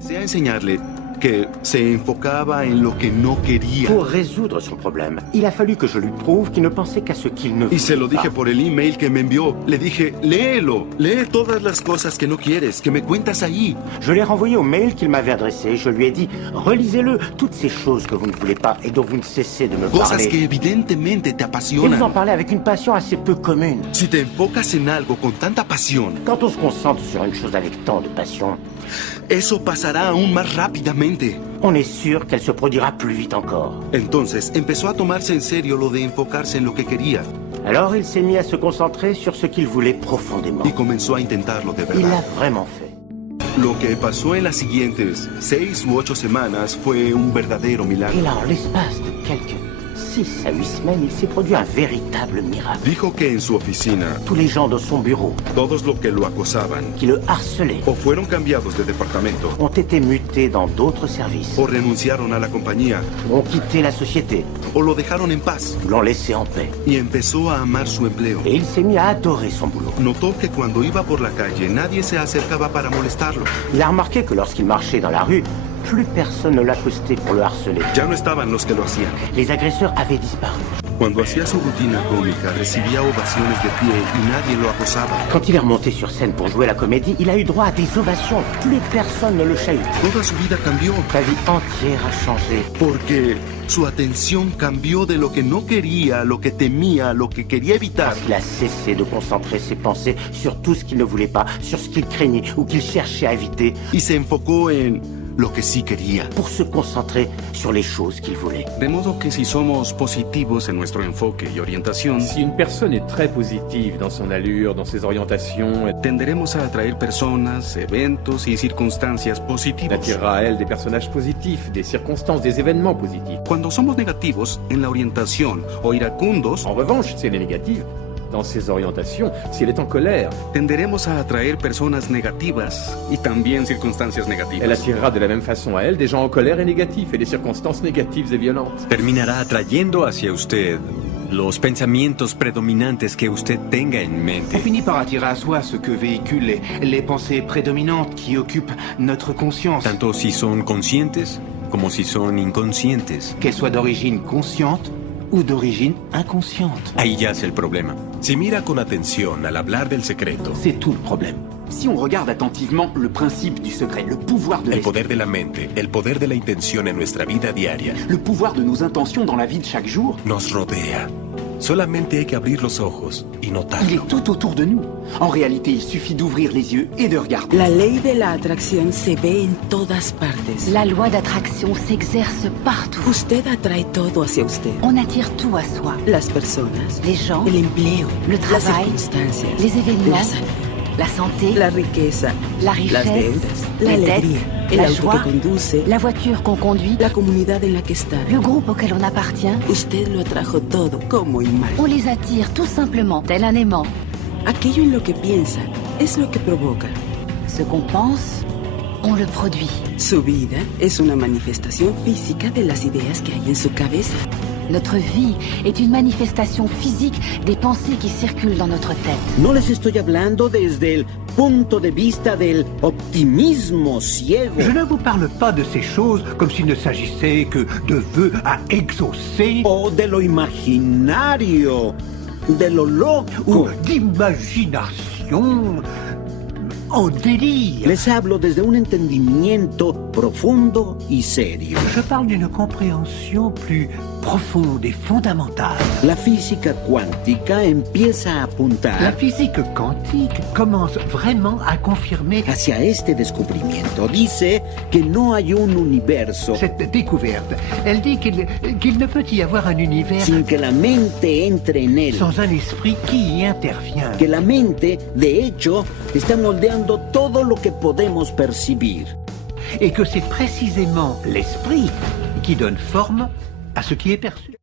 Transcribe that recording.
Desea enseñarle que se enfocaba en lo que no quería. Pour résoudre son problème, il a fallu que je lui prouve qu'il ne pensait qu'à ce qu'il ne voulait Y se lo dije pas. por el email que me envió. Le dije, léelo, lee todas las cosas que no quieres, que me cuentas ahí. Je l'ai renvoyé au mail qu'il m'avait adressé. Je lui ai dit, relisez-le, toutes ces choses que vous ne voulez pas et dont vous ne cessez de me Cosas que parler. evidentemente te Et vous en apasionan. parlez avec une passion assez peu commune. Si te enfocas en algo con tanta pasión, Quand on se concentre sur une chose avec tant de passion, eso pasará aún más rápidamente. on est sûr qu'elle se produira plus vite encore. Entonces empezó a tomarse en serio lo de enfocarse en lo que quería Alors il s'est mis à se concentrer sur ce qu'il voulait profondément. y comenzó a intentarlo de Il l'a verdad. vraiment fait. Lo que pasó en las siguientes 6 u 8 semanas fue un verdadero Et milagro. là, en l'espace de quelques 6 à 8 semaines, il s'est produit un véritable miracle. Dijo que en su oficina, Tous les gens de son bureau todos los que lo acosaban qui le harcelaient o fueron cambiados de departamento ont été mutés dans d'autres services, o renunciaron a la compañía ont quitté la société, o lo dejaron en paz l'ont laissé en paix. y empezó a amar su empleo. Et il s'est mis à adorer son boulot. Notó que cuando iba por la calle nadie se acercaba para molestarlo. Il a remarqué que lorsqu'il marchait dans la rue, plus personne ne l'accostait pour le harceler. Ya no estaban los que lo hacían. Les agresseurs avaient disparu. Cuando hacía su rutina cómica recibía ovaciones de pie y nadie lo acosaba. Quand il est remonté sur scène pour jouer la comédie, il a eu droit à des ovations. Plus personne ne le chahutait. Toda su vida cambió Sa vie entière a changé. porque su atención cambió de lo que no quería, lo que temía, lo que quería evitar. Parce qu'il a cessé de concentrer ses pensées sur tout ce qu'il ne voulait pas, sur ce qu'il craignait ou qu'il cherchait à éviter, Y se enfocó en lo que sí quería. pour se concentrer sur les choses qu'il voulait. De modo que si somos positivos en nuestro enfoque y orientación, Si une personne est très positive dans son allure, dans ses orientations, elle tenderemos a atraer personas, eventos y circunstancias positivos. attirera à elle des personnages positifs, des circonstances, des événements positifs. Cuando somos negativos en la orientación o iracundos, En revanche, si elle est négative dans ses orientations, si elle est en colère, tenderemos a atraer personas negativas y también circunstancias elle negativas. attirera de la même façon à elle des gens en colère et négatifs et des circonstances négatives et violentes. Terminará atrayendo hacia usted los pensamientos predominantes que usted tenga en On mente. finit par attirer à soi ce que véhiculent les pensées prédominantes qui occupent notre conscience, Tanto si son conscientes como si son inconscientes. qu'elles soient d'origine consciente ou d'origine inconsciente. Ahí yace el problema. Si mira con atención al hablar del secreto, C'est tout le problème. Si on regarde attentivement le principe du secret, le pouvoir de el l'esprit, poder de la mente, el poder de la intención en nuestra vida diaria, le pouvoir de nos intentions dans la vie de chaque jour, nos rodea. Solamente hay que abrir los ojos y il notarlo. est tout autour de nous. En réalité, il suffit d'ouvrir les yeux et de regarder. La ley de la atracción se ve en todas partes. La loi d'attraction s'exerce partout. Usted atrae todo hacia usted. On attire tout à soi. Las personas, Les gens, el empleo, le las travail, circunstancias, les événements, la salud, la santé, la riqueza, la las richesse, deudas, la les alegría, dettes, el la auto joie, que conduce, la voiture qu'on conduit, la comunidad en la que está. le groupe auquel on appartient. Usted lo atrajo todo, como imán. On les attire tout simplement, tel un aimant. Aquello en lo que piensa es lo que provoca. Ce qu'on pense, on le produit. Su vida es una manifestación física de las ideas que hay en su cabeza. Notre vie est une manifestation physique des pensées qui circulent dans notre tête. No les estoy hablando desde el punto de vista del optimismo ciego. Je ne vous parle pas de ces choses comme s'il ne s'agissait que de vœux à exaucer O de lo imaginario, de lo ou loco. d'imagination en délire. Les hablo desde un entendimiento profundo y serio. Je parle d'une compréhension plus profonde et fondamentale. La física cuántica empieza a La apuntar physique quantique commence vraiment à confirmer hacia este descubrimiento. Dice que no hay un universo cette découverte. Elle dit qu'il ne peut y avoir un univers sin que la mente entre en él. sans un esprit qui y intervient. Que la mente, de hecho, está moldeando todo lo que podemos percibir. Et que c'est précisément l'esprit qui donne forme à ce qui est perçu.